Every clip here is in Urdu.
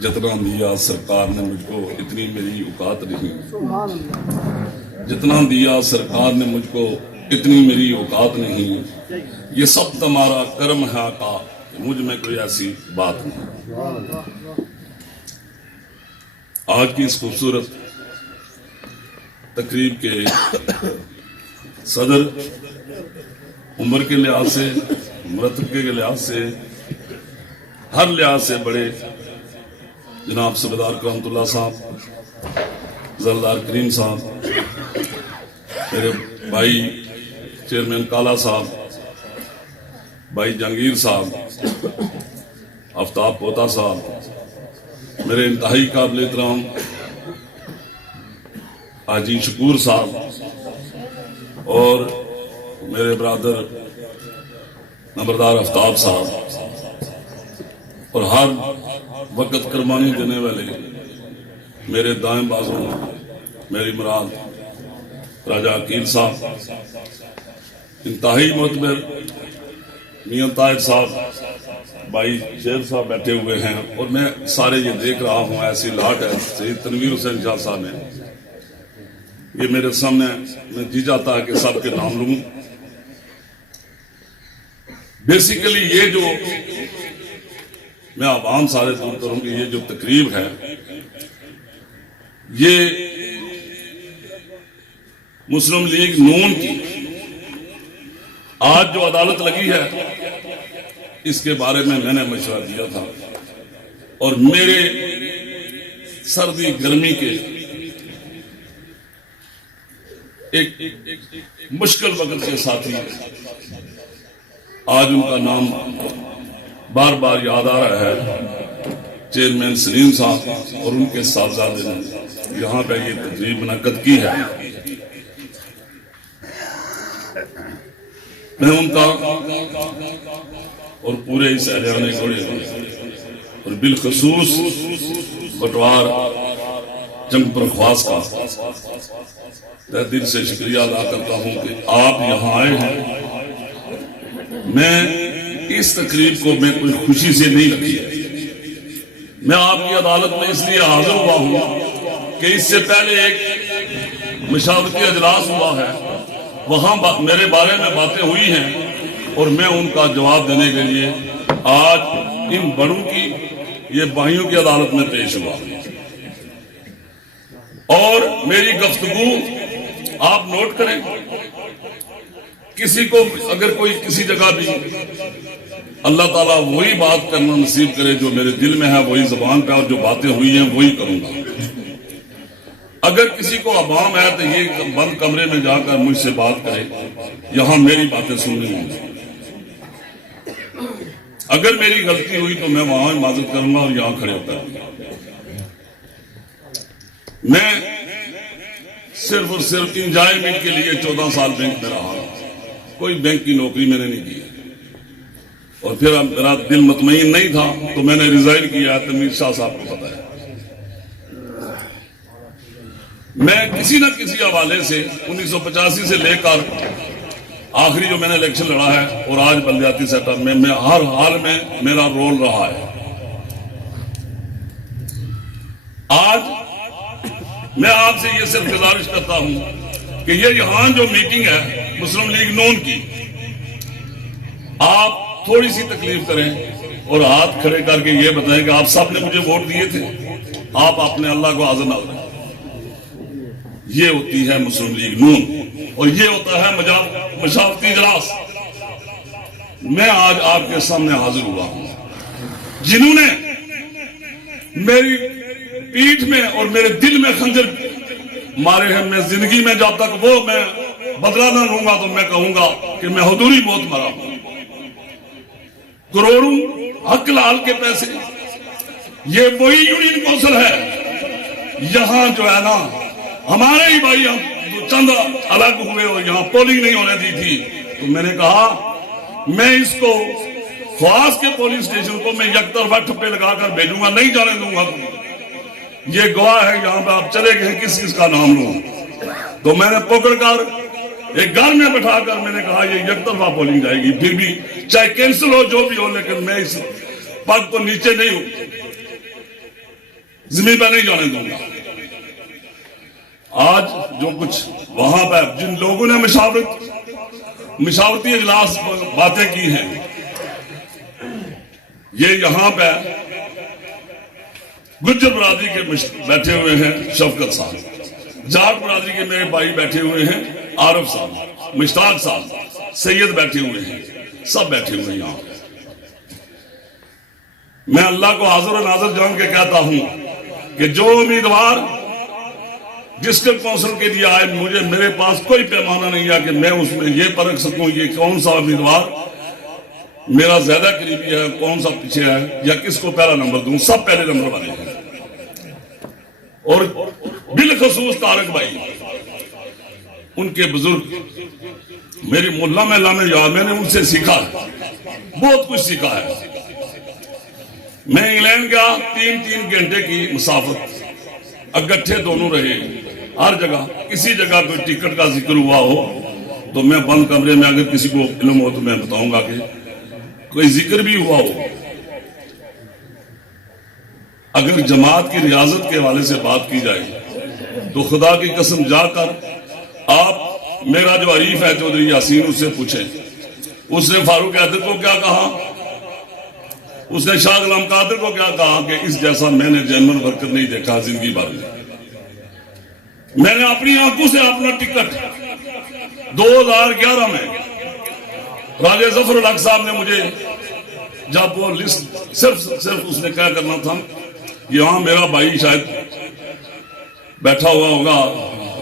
جتنا دیا سرکار نے مجھ کو اتنی میری اوقات نہیں، جتنا دیا سرکار نے مجھ کو اتنی میری اوقات نہیں، یہ سب تمہارا کرم ہے آقا، مجھ میں کوئی ایسی بات نہیں۔ آج کی اس خوبصورت تقریب کے صدر عمر کے لحاظ سے، مرتبہ کے لحاظ سے، ہر لحاظ سے بڑے جناب صوبیدار کرامت اللہ صاحب، زردار کریم صاحب، میرے بھائی چیئرمین کالا صاحب، بھائی جہانگیر صاحب، آفتاب پوتا صاحب، میرے انتہائی قابل احترام حاجی شکور صاحب، اور میرے برادر نمبردار آفتاب صاحب، اور ہر وقت قربانی دینے والے میرے دائیں بازو میری مراد راجہ عقیل صاحب، انتہائی معتبر میاں طاہر صاحب، بھائی شیر صاحب بیٹھے ہوئے ہیں، اور میں سارے یہ دیکھ رہا ہوں، ایسی لاٹ ہے سید تنویر حسین شاہ صاحب نے، یہ میرے سامنے، میں جی جاتا ہے کہ سب کے نام لوں۔ بیسیکلی یہ جو میں عوام سارے دور کروں کہ یہ جو تقریب ہے، یہ مسلم لیگ نون کی آج جو عدالت لگی ہے، اس کے بارے میں نے مشورہ دیا تھا، اور میرے سردی گرمی کے ایک مشکل وقت کے ساتھی آج ان کا نام بار بار یاد آ رہا ہے، چیئرمین سلیم صاحب اور ان کے صاحبزادے نے یہاں پہ یہ تقریب منعقد کی ہے۔ میں ان کا اور پورے اس ہریانے گوڑے اور بالخصوص بٹوار جنگ پرخواس کا تہ دل سے شکریہ ادا کرتا ہوں کہ آپ یہاں آئے ہیں۔ میں اس تقریب کو میں کوئی خوشی سے نہیں رکھی، میں آپ کی عدالت میں اس لیے حاضر ہوا ہوں کہ اس سے پہلے ایک مشاورتی اجلاس ہوا ہے، وہاں میرے بارے میں باتیں ہوئی ہیں، اور میں ان کا جواب دینے کے لیے آج ان بڑوں کی، یہ بھائیوں کی عدالت میں پیش ہوا، اور میری گفتگو آپ نوٹ کریں، کسی کو اگر کوئی کسی جگہ بھی اللہ تعالیٰ وہی بات کرنا نصیب کرے جو میرے دل میں ہے، وہی زبان پہ، اور جو باتیں ہوئی ہیں وہی کروں گا۔ اگر کسی کو عوام ہے تو یہ بند کمرے میں جا کر مجھ سے بات کرے، یہاں میری باتیں سننی ہوں۔ اگر میری غلطی ہوئی تو میں وہاں معذرت کروں گا اور یہاں کھڑے ہو کر۔ میں صرف اور صرف انجوائمنٹ کے لیے 14 سال بینک میں رہا، کوئی بینک کی نوکری میں نے نہیں کی، اور پھر میرا دل مطمئن نہیں تھا تو میں نے ریزائن کیا، تنویر شاہ صاحب کو پتا ہے۔ میں کسی نہ کسی حوالے سے 1985 سے لے کر آخری جو میں نے الیکشن لڑا ہے اور آج بلدیاتی سیکٹر میں ہر حال میں میرا رول رہا ہے۔ آج میں آپ سے یہ صرف گزارش کرتا ہوں کہ یہ یہاں جو میٹنگ ہے مسلم لیگ نون کی، آپ تھوڑی سی تکلیف کریں اور ہاتھ کھڑے کر کے یہ بتائیں کہ آپ سب نے مجھے ووٹ دیے تھے، آپ اپنے اللہ کو حاضر ناظر ہیں۔ یہ ہوتی ہے مسلم لیگ نون، اور یہ ہوتا ہے مشاورتی اجلاس۔ میں آج آپ کے سامنے حاضر ہوا ہوں، جنہوں نے میری پیٹھ میں اور میرے دل میں خنجر مارے ہیں، میں زندگی میں جب تک وہ میں بدلہ نہ لوں گا تو میں کہوں گا کہ میں حضوری موت مرا ہوں۔ کروڑوں حق لال کے پیسے، یہ وہی یونین کونسل ہے یہاں جو ہے نا، ہمارے ہی بھائی ہم چند الگ ہوئے اور یہاں پولنگ نہیں ہونے دی تھی، تو میں نے کہا میں اس کو خواص کے پولنگ سٹیشن کو میں یک طرفہ ٹھپے لگا کر بھیجوں گا، نہیں جانے دوں گا۔ یہ گواہ ہے، یہاں پہ آپ چلے گئے کس کس کا نام لوں، تو میں نے پکڑ کر ایک گھر میں بٹھا کر میں نے کہا یہ یک طرفہ پولنگ جائے گی، پھر بھی چاہے کینسل ہو جو بھی ہو، لیکن میں اس پگ کو نیچے نہیں ہوں، زمین پہ نہیں جانے دوں گا۔ آج جو کچھ وہاں پہ جن لوگوں نے مشاورتی اجلاس باتیں کی ہیں، یہ یہاں پہ گجر برادری کے بیٹھے ہوئے ہیں شفقت صاحب، جاٹ برادری کے میرے بھائی بیٹھے ہوئے ہیں عارف صاحب، مشتاق صاحب، سید بیٹھے ہوئے ہیں، سب بیٹھے ہوئے ہیں یہاں پہ۔ میں اللہ کو حاضر و ناظر جان کے کہتا ہوں کہ جو امیدوار ڈسٹرکٹ کونسل کے لیے آئے، میرے پاس کوئی پیمانہ نہیں ہے کہ میں اس میں یہ پرکھ سکوں یہ کون سا امیدوار میرا زیادہ قریبی ہے، کون سا پیچھے ہے، یا کس کو پہلا نمبر دوں، سب پہلے نمبر والے ہیں۔ اور بالخصوص طارق بھائی، ان کے بزرگ میری ملا محلہ میں یاد، میں نے ان سے سیکھا ہے، بہت کچھ سیکھا ہے۔ میں انگلینڈ کا 3 گھنٹے کی مسافت، اگٹھے دونوں رہے، ہر جگہ کسی جگہ کوئی ٹکٹ کا ذکر ہوا ہو تو میں بند کمرے میں، اگر کسی کو علم ہو تو میں بتاؤں گا کہ کوئی ذکر بھی ہوا ہو، اگر جماعت کی ریاضت کے حوالے سے بات کی جائے تو خدا کی قسم جا کر آپ میرا جو عریف ہے چودھری یاسین، اس سے پوچھیں، اس نے فاروق حیدر کو کیا کہا، اس نے شاہ غلام قادر کو کیا کہا کہ اس جیسا میں نے جنرل ورکر نہیں دیکھا زندگی بھر میں نے اپنی آنکھوں سے اپنا ٹکٹ 2011 میں راجہ ظفر الحق صاحب نے مجھے، جب وہ لسٹ صرف اس نے کیا کرنا تھا، یہاں میرا بھائی شاید بیٹھا ہوا ہوگا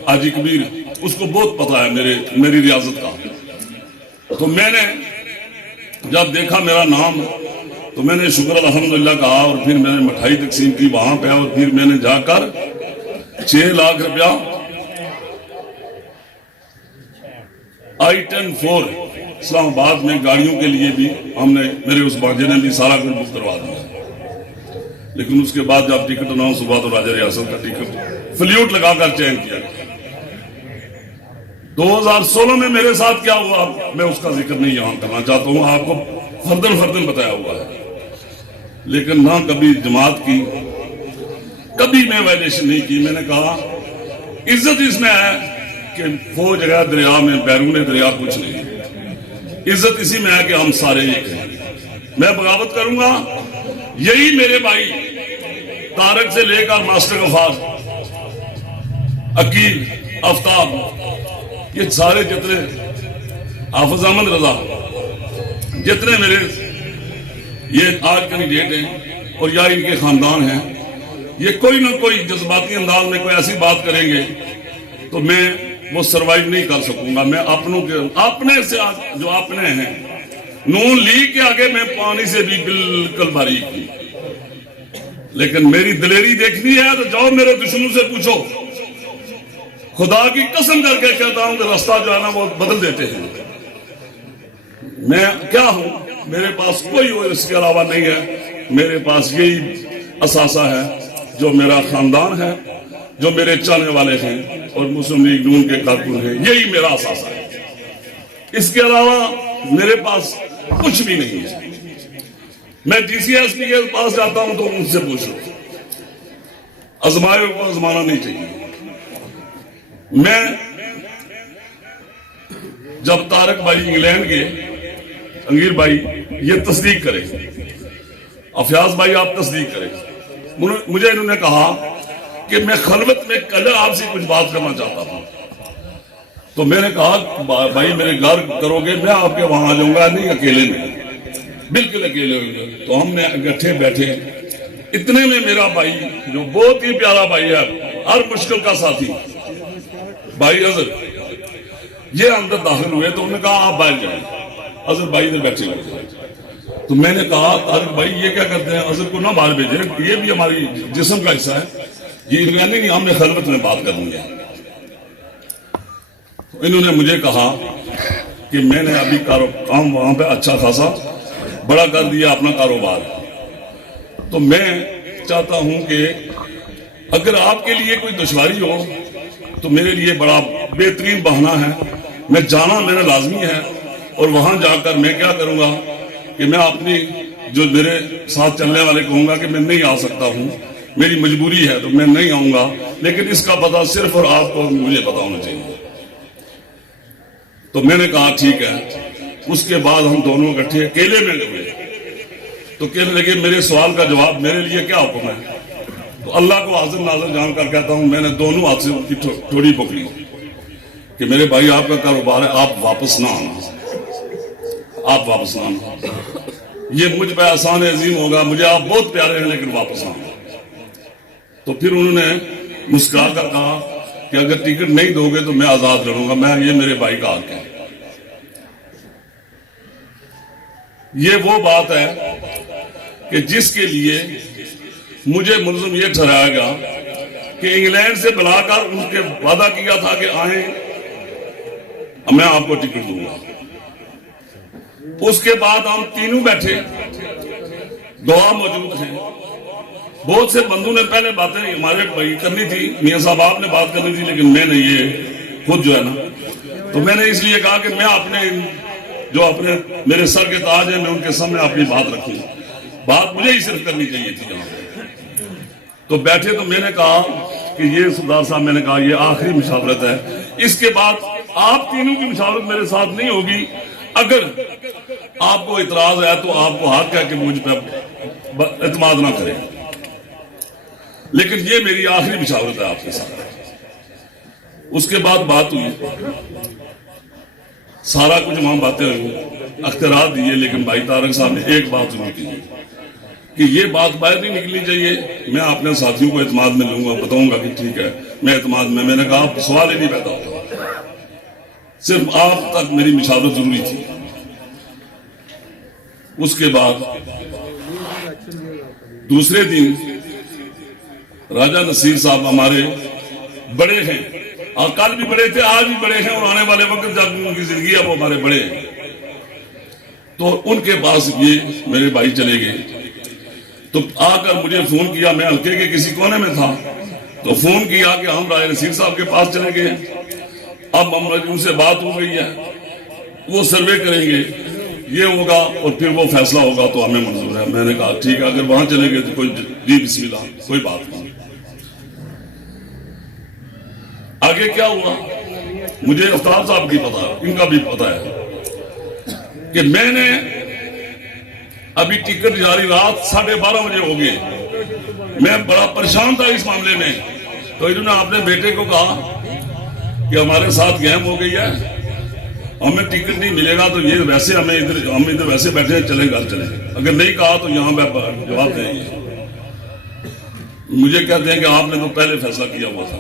حاجی کبیر، اس کو بہت پتا ہے میری ریاضت کا، تو میں نے جب دیکھا میرا نام تو میں نے شکر الحمدللہ کہا، اور پھر میں نے مٹھائی تقسیم کی وہاں پہ، اور پھر میں نے جا کر 6 لاکھ روپیہ I-10-4 اسلام آباد میں گاڑیوں کے لیے بھی ہم نے، میرے اس بانجے نے بھی سارا کچھ بک کروا دیا، لیکن اس کے بعد جب ٹکٹ اناؤنس ہوا تو راجہ ریاست کا ٹکٹ فلیوٹ لگا کر چین کیا گیا۔ 2016 میں میرے ساتھ کیا ہوا میں اس کا ذکر نہیں یہاں کرنا چاہتا ہوں، آپ کو فردن بتایا ہوا ہے، لیکن نہ کبھی جماعت کی، کبھی میں وائلیشن نہیں کی۔ میں نے کہا عزت اس میں ہے کہ فوج ہے دریا میں، بیرون دریا کچھ نہیں، عزت اسی میں ہے کہ ہم سارے ایک ہیں۔ میں بغاوت کروں گا، یہی میرے بھائی طارق سے لے کر ماسٹر غفار، عقیل، آفتاب، یہ سارے جتنے، حافظ احمد رضا، جتنے میرے یہ آج کینڈیڈیٹ ہیں اور یا ان کے خاندان ہیں، یہ کوئی نہ کوئی جذباتی انداز میں کوئی ایسی بات کریں گے تو میں وہ سروائیو نہیں کر سکوں گا۔ میں اپنے سے جو اپنے ہیں، نون لیگ کے آگے میں پانی سے بھی بالکل باریک ہوں، لیکن میری دلیری دیکھنی ہے تو جاؤ میرے دشمنوں سے پوچھو، خدا کی قسم کر کے کہتا ہوں کہ راستہ جو ہے نا وہ بدل دیتے ہیں۔ میں کیا ہوں، میرے پاس کوئی اس کے علاوہ نہیں ہے، میرے پاس یہی اثاثہ ہے جو میرا خاندان ہے، جو میرے چاہنے والے ہیں اور مسلم لیگ نون کے کارکن ہیں، یہی میرا اثاثہ ہے۔ اس کے علاوہ میرے پاس کچھ بھی نہیں ہے۔ میں ڈی سی ایس پی کے پاس جاتا ہوں تو ان سے پوچھو، آزمائے کو آزمانا نہیں چاہیے۔ میں جب طارق بھائی انگلینڈ کے، انگیر بھائی یہ تصدیق کرے، افیاض بھائی آپ تصدیق کریں، مجھے انہوں نے کہا کہ میں خلوت میں کل آپ سے کچھ بات کرنا چاہتا تھا، تو میں نے کہا بھائی میرے گھر کرو گے، میں آپ کے وہاں آ جاؤں گا، نہیں اکیلے نہیں، بالکل اکیلے ہوئے۔ تو ہم نے اکٹھے بیٹھے، اتنے میں میرا بھائی جو بہت ہی پیارا بھائی ہے، ہر مشکل کا ساتھی، بھائی اظہر، یہ اندر داخل ہوئے تو انہوں نے کہا آپ باہر جائیں، اظہر بھائی ادھر بیٹھے ہوئے۔ تو میں نے کہا طارق بھائی یہ کیا کرتے ہیں، اظہر کو نہ باہر بھیجیں، یہ بھی ہماری جسم کا حصہ ہے، یہ نہیں، ہم نے خلوت میں بات کرنی ہے۔ انہوں نے مجھے کہا کہ میں نے ابھی کام وہاں پہ اچھا خاصا بڑا کر دیا اپنا کاروبار، تو میں چاہتا ہوں کہ اگر آپ کے لیے کوئی دشواری ہو تو میرے لیے بڑا بہترین بہانہ ہے میں جانا میرا لازمی ہے، اور وہاں جا کر میں کیا کروں گا کہ میں اپنی جو میرے ساتھ چلنے والے کہوں گا کہ میں نہیں آ سکتا ہوں، میری مجبوری ہے تو میں نہیں آؤں گا، لیکن اس کا پتہ صرف اور آپ کو مجھے پتا ہونا چاہیے۔ تو میں نے کہا ٹھیک ہے۔ اس کے بعد ہم دونوں اکٹھے اکیلے میں ہوئے، تو کہنے لگے میرے سوال کا جواب میرے لیے کیا حکم ہے؟ تو اللہ کو حاضر ناظر جان کر کہتا ہوں، میں نے دونوں ہاتھ سے ان کی تھوڑی پکڑی کہ میرے بھائی آپ کا کاروبار ہے، آپ واپس نہ آنا، آپ واپس نہ آنا، یہ مجھ پہ آسان عظیم ہوگا، مجھے آپ بہت پیارے ہیں لیکن واپس نہ آنا۔ تو پھر انہوں نے مسکرا کر کہا کہ اگر ٹکٹ نہیں دو گے تو میں آزاد لڑوں گا، میں یہ میرے بھائی کا حق ہے۔ یہ وہ بات ہے کہ جس کے لیے مجھے ملزم یہ ٹھہرایا گیا کہ انگلینڈ سے بلا کر ان کے وعدہ کیا تھا کہ آئیں میں آپ کو ٹکٹ دوں گا۔ اس کے بعد ہم تینوں بیٹھے، دعا موجود ہیں، بہت سے بندوں نے پہلے باتیں ہمارے بھائی کرنی تھی، میاں صاحب آپ نے بات کرنی تھی، لیکن میں نے یہ خود جو ہے نا، تو میں نے اس لیے کہا کہ میں اپنے میرے سر کے تاج ہیں، میں ان کے سامنے اپنی بات رکھوں، بات مجھے ہی صرف کرنی چاہیے تھی جہاں پہ۔ تو بیٹھے تو میں نے کہا کہ یہ سردار صاحب، میں نے کہا یہ آخری مشاورت ہے، اس کے بعد آپ تینوں کی مشاورت میرے ساتھ نہیں ہوگی، اگر آپ کو اعتراض ہے تو آپ کو حق ہے کہ مجھ پہ اعتماد نہ کریں، لیکن یہ میری آخری مشاورت ہے آپ کے ساتھ۔ اس کے بعد بات ہوئی، سارا کچھ وہاں باتیں ہوئی، اختیارات دیے، لیکن بھائی طارق صاحب نے ایک بات ضرور کی کہ یہ بات باہر نہیں نکلنی چاہیے، میں اپنے ساتھیوں کو اعتماد میں لوں گا، بتاؤں گا کہ ٹھیک ہے میں اعتماد میں نے کہا سوال ہی نہیں پیدا ہوگا، صرف آپ تک میری مشاورت ضروری تھی۔ اس کے بعد دوسرے دن راجہ نصیر صاحب ہمارے بڑے ہیں، اور کل بھی بڑے تھے، آج بھی بڑے ہیں، اور آنے والے وقت جب ان کی زندگی ہے وہ ہمارے بڑے ہیں، تو ان کے پاس یہ میرے بھائی چلے گئے، تو آ کر مجھے فون کیا، میں ہلکے کے کسی کونے میں تھا، تو فون کیا کہ ہم راجہ نصیر صاحب کے پاس چلے گئے، اب ہم ان سے بات ہو گئی ہے، وہ سروے کریں گے، یہ ہوگا اور پھر وہ فیصلہ ہوگا تو ہمیں منظور ہے۔ میں نے کہا ٹھیک ہے، اگر وہاں چلیں گے تو کوئی جی بسم اللہ، کوئی بات نہیں۔ آگے کیا ہوا مجھے افطار صاحب کی پتا، ان کا بھی پتا ہے کہ میں نے ابھی ٹکٹ جاری رات 12:30 بجے ہو گئے، میں بڑا پریشان تھا اس معاملے میں، تو انہوں نے اپنے بیٹے کو کہا کہ ہمارے ساتھ گیم ہو گئی ہے، ہمیں ٹکٹ نہیں ملے گا، تو یہ ویسے ہم ادھر ویسے بیٹھے ہیں، چلیں گھر چلیں، اگر نہیں کہا تو یہاں پہ جواب دیں گے۔ مجھے کہتے ہیں کہ آپ نے تو پہلے فیصلہ کیا ہوا تھا۔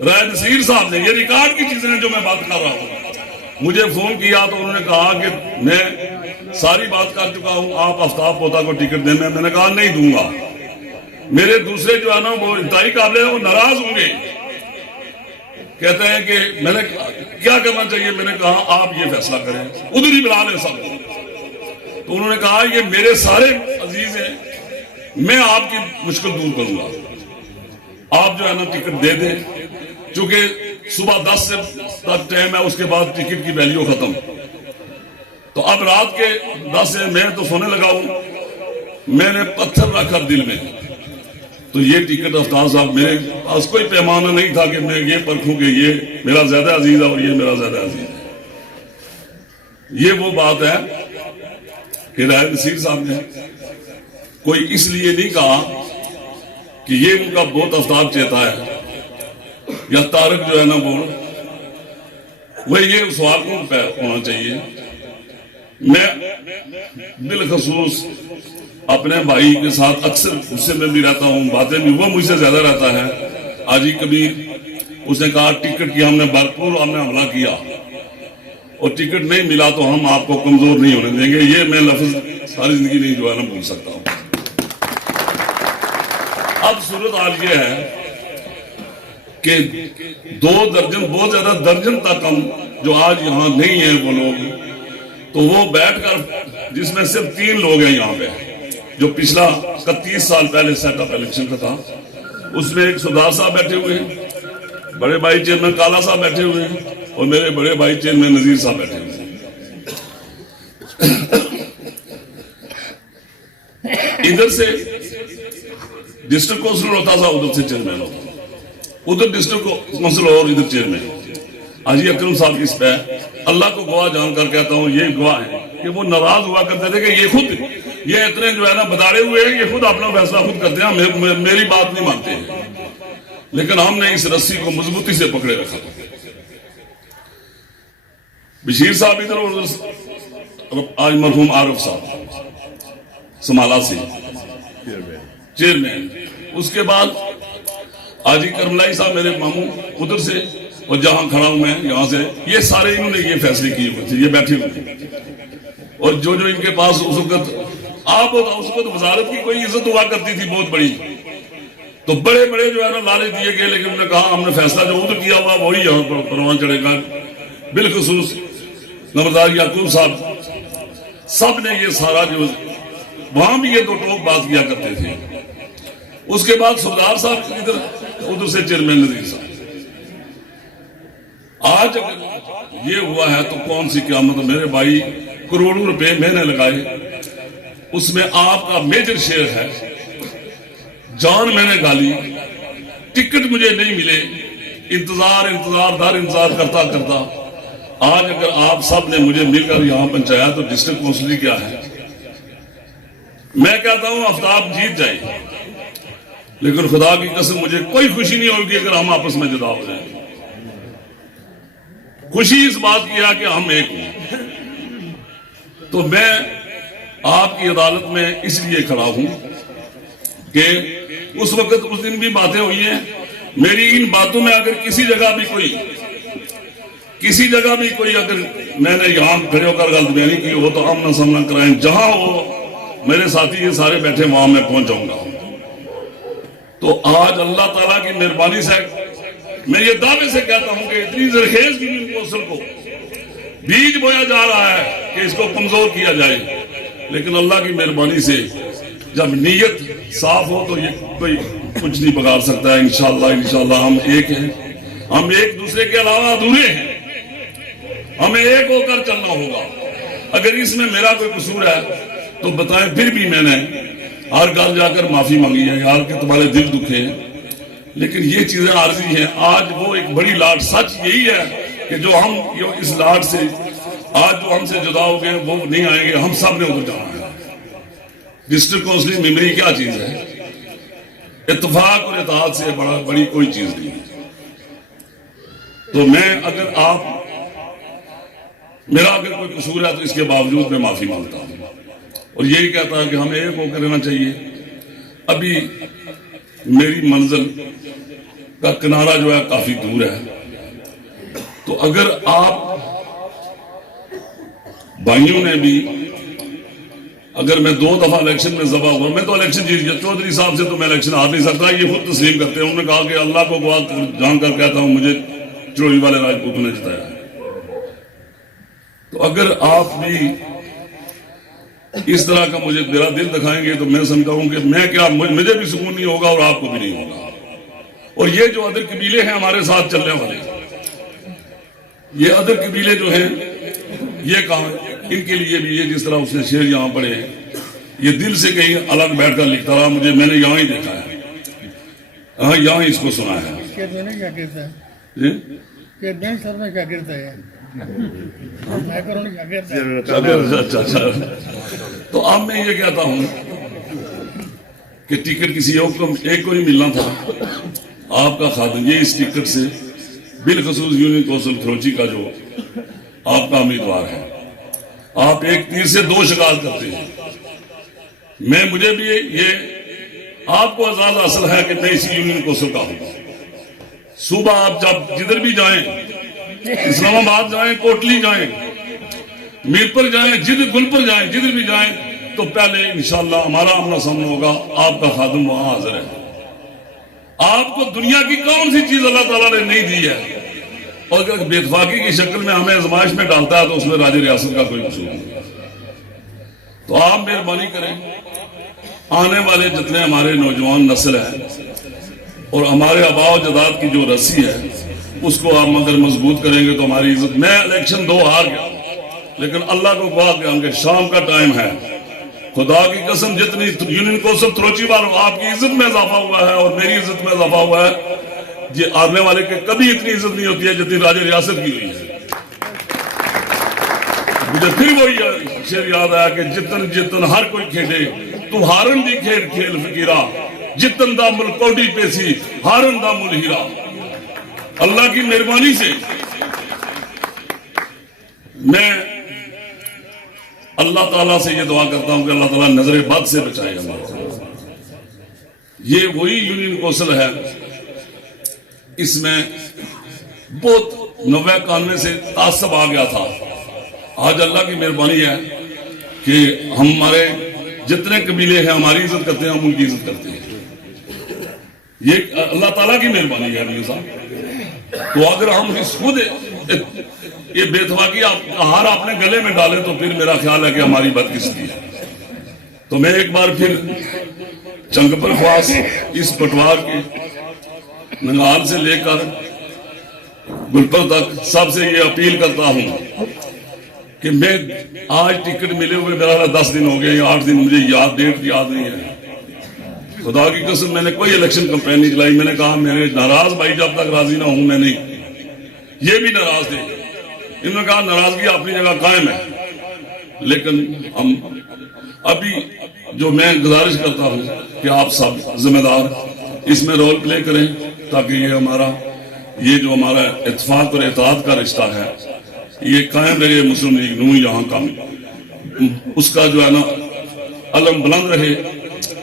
راجہ نصیر صاحب نے، یہ ریکارڈ کی چیزیں جو میں بات کر رہا ہوں، مجھے فون کیا تو انہوں نے کہا کہ میں ساری بات کر چکا ہوں، آپ آفتاب پوتا کو ٹکٹ دیں، میں نے کہا نہیں دوں گا، میرے دوسرے جو ہے نا وہ انتہائی قابل ہیں، وہ ناراض ہوں گے، کہتے ہیں کہ میں نے کیا کرنا چاہیے، میں نے کہا آپ یہ فیصلہ کریں، ادھر ہی بلا لیں سب کو۔ تو انہوں نے کہا یہ میرے سارے عزیز ہیں، میں آپ کی مشکل دور کروں گا، آپ جو ہے نا ٹکٹ دے دیں، چونکہ صبح 10 سے تک ٹائم ہے، اس کے بعد ٹکٹ کی ویلیو ختم۔ تو اب رات کے 10 سے میں تو سونے لگا ہوں، میں نے پتھر رکھا دل میں، تو یہ ٹکٹ افطار صاحب میرے پاس کوئی پیمانہ نہیں تھا کہ میں یہ پرکھوں کہ یہ میرا زیادہ عزیز ہے اور یہ میرا زیادہ عزیز ہے۔ یہ وہ بات ہے کہ راجہ نصیر صاحب نے کوئی اس لیے نہیں کہا کہ یہ ان کا بہت افطار چیتا ہے یا طارق جو ہے نا وہ یہ سوال کون پہ ہونا چاہیے۔ میں بالخصوص اپنے بھائی کے ساتھ اکثر غصے میں بھی رہتا ہوں، باتیں بھی وہ مجھ سے زیادہ رہتا ہے۔ آج ہی کبھی اس نے کہا ٹکٹ کی ہم نے بھرپور ہم نے حملہ کیا اور ٹکٹ نہیں ملا تو ہم آپ کو کمزور نہیں ہونے دیں گے، یہ میں لفظ ساری زندگی نہیں جو ہے نا بھول سکتا ہوں۔ اب صورتحال یہ ہے کہ 2 درجن بہت زیادہ درجن تک ہم جو آج یہاں نہیں ہیں وہ لوگ، تو وہ بیٹھ کر جس میں صرف 3 لوگ ہیں یہاں پہ، جو پچھلا 31 سال پہلے سیٹ اپ الیکشن کا تھا، اس میں ایک سردار صاحب بیٹھے ہوئے ہیں، بڑے بھائی چیئرمین کالا صاحب بیٹھے ہوئے ہیں، اور میرے بڑے بھائی چیئرمین نذیر صاحب بیٹھے ہوئے. ادھر سے ڈسٹرکٹ کونسلر ہوتا تھا, ادھر سے چیئرمین ہوتا تھا, ادھر ڈسٹرکٹ کونسلر اور ادھر چیئرمین. حاجی اکرم صاحب اس پہ اللہ کو گواہ جان کر کہتا ہوں, یہ گواہ ہے کہ وہ ناراض ہوا کرتے تھے کہ یہ خود یہ اتنے جو ہے نا بداڑے ہوئے ہیں, یہ خود اپنا فیصلہ خود کرتے ہیں, میری بات نہیں مانتے ہیں. لیکن ہم نے اس رسی کو مضبوطی سے پکڑے رکھا. بشیر صاحب ادھر اور آج مرحوم عارف صاحب سمالا سے چیئرمین. اس کے بعد حاجی کرملائی صاحب میرے ماموں ادھر سے, اور جہاں کھڑا ہوں میں یہاں سے, یہ سارے انہوں نے یہ فیصلے کیے ہوئے تھے, یہ بیٹھے ہوئے تھے. اور جو ان کے پاس اس وقت آپ ہوتا, اس وقت وزارت کی کوئی عزت ہوا کرتی تھی بہت بڑی, تو بڑے بڑے جو ہے نا لالے دیے گئے. لیکن انہوں نے کہا ہم نے فیصلہ جو ادھر کیا ہوا وہی یہاں پر پروان چڑھے گا. بالخصوص نمبردار یعقوب صاحب, سب نے یہ سارا جو وہاں بھی یہ دو ٹوک بات کیا کرتے تھے. اس کے بعد سردار صاحب ادھر سے چیئرمین نذیر صاحب. آج اگر یہ ہوا ہے تو کون سی قیامت. میرے بھائی کروڑوں روپے میں نے لگائے, اس میں آپ کا میجر شیئر ہے. جان میں نے گالی, ٹکٹ مجھے نہیں ملے, انتظار کرتا کرتا آج اگر آپ سب نے مجھے مل کر یہاں پہنچایا تو ڈسٹرکٹ کونسلر کیا ہے. میں کہتا ہوں آفتاب جیت جائے, لیکن خدا کی قسم مجھے کوئی خوشی نہیں ہوگی اگر ہم آپس میں جدا ہو جائیں. خوشی اس بات کی ہے کہ ہم ایک ہوں. تو میں آپ کی عدالت میں اس لیے کھڑا ہوں کہ اس وقت اس دن بھی باتیں ہوئی ہیں. میری ان باتوں میں اگر کسی جگہ بھی کوئی اگر میں نے یہاں کھڑے ہو کر غلط بیانی کی ہو تو آمنا سامنا کرائیں, جہاں ہو میرے ساتھی یہ سارے بیٹھے وہاں میں پہنچ جاؤں گا. تو آج اللہ تعالیٰ کی مہربانی سے میں یہ دعوے سے کہتا ہوں کہ اتنی زرخیز یونین کونسل کو بیج بویا جا رہا ہے کہ اس کو کمزور کیا جائے, لیکن اللہ کی مہربانی سے جب نیت صاف ہو تو یہ کوئی کچھ نہیں بگاڑ سکتا ہے. انشاءاللہ ہم ایک ہیں, ہم ایک دوسرے کے علاوہ ادھورے ہیں, ہمیں ایک ہو کر چلنا ہوگا. اگر اس میں میرا کوئی قصور ہے تو بتائیں. پھر بھی میں نے ہر گھر جا کر معافی مانگی ہے, یار کہ تمہارے دل دکھے ہیں, لیکن یہ چیزیں عارضی ہیں. آج وہ ایک بڑی لاٹ, سچ یہی ہے کہ جو ہم اس لاٹ سے آج جو ہم سے جدا ہو گئے وہ نہیں آئیں گے, ہم سب نے ادھر جانا ہے. ڈسٹرکٹ کونسلنگ میموری کیا چیز ہے, اتفاق اور اتحاد سے بڑی کوئی چیز نہیں ہے. تو میں اگر میرا اگر کوئی قصور ہے تو اس کے باوجود میں معافی مانگتا ہوں, اور یہی کہتا ہے کہ ہمیں ایک ہو کر رہنا چاہیے. ابھی میری منزل کا کنارہ جو ہے کافی دور ہے, تو اگر آپ بھائیوں نے بھی, اگر میں 2 دفعہ الیکشن میں ذبح ہوا, میں تو الیکشن جیت گیا, چودھری صاحب سے تو میں الیکشن ہار نہیں سکتا, یہ خود تسلیم کرتے ہیں. انہوں نے کہا کہ اللہ کو گواہ جان کر کہتا ہوں مجھے چوڑی والے راجپوت نے جتایا. تو اگر آپ بھی اس طرح کا میرا دل دکھائیں گے تو میں سمجھتا ہوں کہ میں کیا, مجھے بھی سکون نہیں ہوگا اور آپ کو بھی نہیں ہوگا. اور یہ جو ادر قبیلے ہیں ہمارے ساتھ چلنے والے, یہ ادر قبیلے جو ہیں یہ کہاں, ان کے لیے بھی یہ جس طرح اس نے شعر یہاں پڑھے ہیں, یہ دل سے کہیں الگ بیٹھ کر لکھتا رہا, مجھے میں نے یہاں ہی دیکھا ہے, ہاں یہاں ہی اس کو سنا ہے. اچھا. تو اب میں یہ کہتا ہوں کہ ٹکٹ کسی ایک کو ہی ملنا تھا. آپ کا خادم یہ اس ٹکٹ سے بالخصوص یونین کونسل کھروچی کا جو آپ کا امیدوار ہے, آپ ایک تیر سے 2 شکار کرتے ہیں. مجھے بھی یہ آپ کو اعزاز حاصل ہے کہ میں اسی یونین کونسل کا ہوں. صبح آپ جب جدھر بھی جائیں, اسلام آباد جائیں, کوٹلی جائیں, میرپور جائیں, گلپور جائیں, جدھر بھی جائیں, تو پہلے انشاءاللہ ہمارا آمنا سامنا ہوگا, آپ کا خادم وہاں حاضر ہے. آپ کو دنیا کی کون سی چیز اللہ تعالیٰ نے نہیں دی ہے, اور اگر بے اتفاقی کی شکل میں ہمیں آزمائش میں ڈالتا ہے تو اس میں راج ریاست کا کوئی قصور نہیں. تو آپ مہربانی کریں, آنے والے جتنے ہمارے نوجوان نسل ہیں اور ہمارے آباء و جداد کی جو رسی ہے اس کو آپ اگر مضبوط کریں گے تو ہماری عزت. میں الیکشن 2 ہار گیا لیکن اللہ کو گواہ دیا کہ شام کا ٹائم ہے, خدا کی قسم جتنی یونین کوسل تروچی والوں آپ کی عزت میں اضافہ ہوا ہے اور میری عزت میں اضافہ ہوا ہے. یہ آنے والے کے کبھی اتنی عزت نہیں ہوتی ہے جتنی راج ریاست کی ہوئی ہے. مجھے پھر وہی شعر یاد آیا کہ جتن جتن ہر کوئی کھیلے تو ہارن دی کھیل کھیل فقیرہ, جتن دا مل کوڈی پیسی ہارن دا مل ہیرا. اللہ کی مہربانی سے میں اللہ تعالیٰ سے یہ دعا کرتا ہوں کہ اللہ تعالیٰ نظر بد سے بچائے ہمارے. یہ وہی یونین کوسل ہے, اس میں بہت 90-91 سے تعصب آ گیا تھا. آج اللہ کی مہربانی ہے کہ ہمارے جتنے قبیلے ہیں ہماری عزت کرتے ہیں, ہم ان کی عزت کرتے ہیں. یہ اللہ تعالیٰ کی مہربانی ہے امیر صاحب. تو اگر ہم اس خود یہ بے اتفاقی ہار اپنے گلے میں ڈالیں تو پھر میرا خیال ہے کہ ہماری بدقسمتی ہے. تو میں ایک بار پھر چنگپر خواص اس پٹوار کے ننگال سے لے کر گلپر تک سب سے یہ اپیل کرتا ہوں کہ میں آج ٹکٹ ملے ہوئے میرا 10 دن ہو گئے یا 8 دن, مجھے ڈیٹ یاد نہیں ہے. خدا کی قسم میں نے کوئی الیکشن کمپین نہیں چلائی. میں نے کہا میرے ناراض بھائی جب تک راضی نہ ہوں میں نہیں. یہ بھی ناراض تھے, انہوں نے کہا ناراضگی اپنی جگہ قائم ہے. لیکن ہم ابھی جو میں گزارش کرتا ہوں کہ آپ سب ذمہ دار اس میں رول پلے کریں تاکہ یہ جو ہمارا اتفاق اور اتحاد کا رشتہ ہے یہ قائم رہے. مسلم لیگ نون یہاں کا اس کا جو ہے نا علم بلند رہے.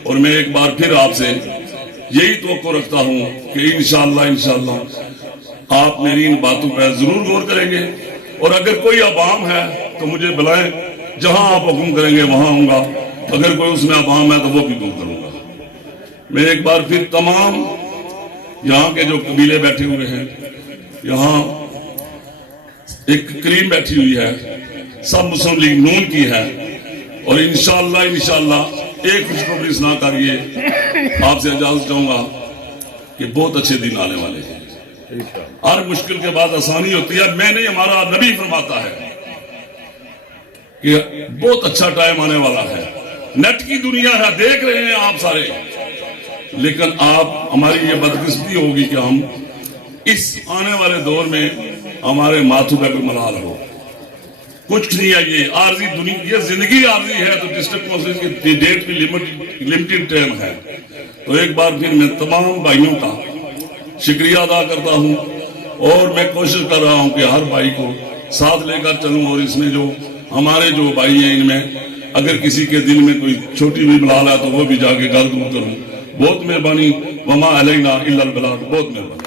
اور میں ایک بار پھر آپ سے یہی توقع رکھتا ہوں کہ انشاءاللہ آپ میری ان باتوں پہ ضرور غور کریں گے. اور اگر کوئی عوام ہے تو مجھے بلائیں, جہاں آپ حکم کریں گے وہاں ہوں گا. اگر کوئی اس میں عوام ہے تو وہ بھی دور کروں گا. میں ایک بار پھر تمام یہاں کے جو قبیلے بیٹھے ہوئے ہیں, یہاں ایک کریم بیٹھی ہوئی ہے, سب مسلم لیگ نون کی ہے. اور انشاءاللہ ایک خوشخبری سنا کر یہ آپ سے اجازت چاہوں گا کہ بہت اچھے دن آنے والے ہیں. ہر مشکل کے بعد آسانی ہوتی ہے. میں نے, ہمارا نبی فرماتا ہے کہ بہت اچھا ٹائم آنے والا ہے. نیٹ کی دنیا ہے, دیکھ رہے ہیں آپ سارے, لیکن ہماری یہ بدقسمتی ہوگی کہ ہم اس آنے والے دور میں ہمارے ماتھوں پہ کوئی ملال ہو. کچھ نہیں ہے, یہ عارضی دنیا, یہ زندگی عارضی ہے. تو ڈسٹرکٹ کونسل کی ڈیٹ بھی لمیٹڈ ٹائم ہے. تو ایک بار پھر میں تمام بھائیوں کا شکریہ ادا کرتا ہوں اور میں کوشش کر رہا ہوں کہ ہر بھائی کو ساتھ لے کر چلوں. اور اس میں جو ہمارے جو بھائی ہیں ان میں اگر کسی کے دل میں کوئی چھوٹی بھی ملال ہے تو وہ بھی جا کے گھر دور کروں. بہت مہربانی. وما علینا الا البلاغ. بہت مہربانی.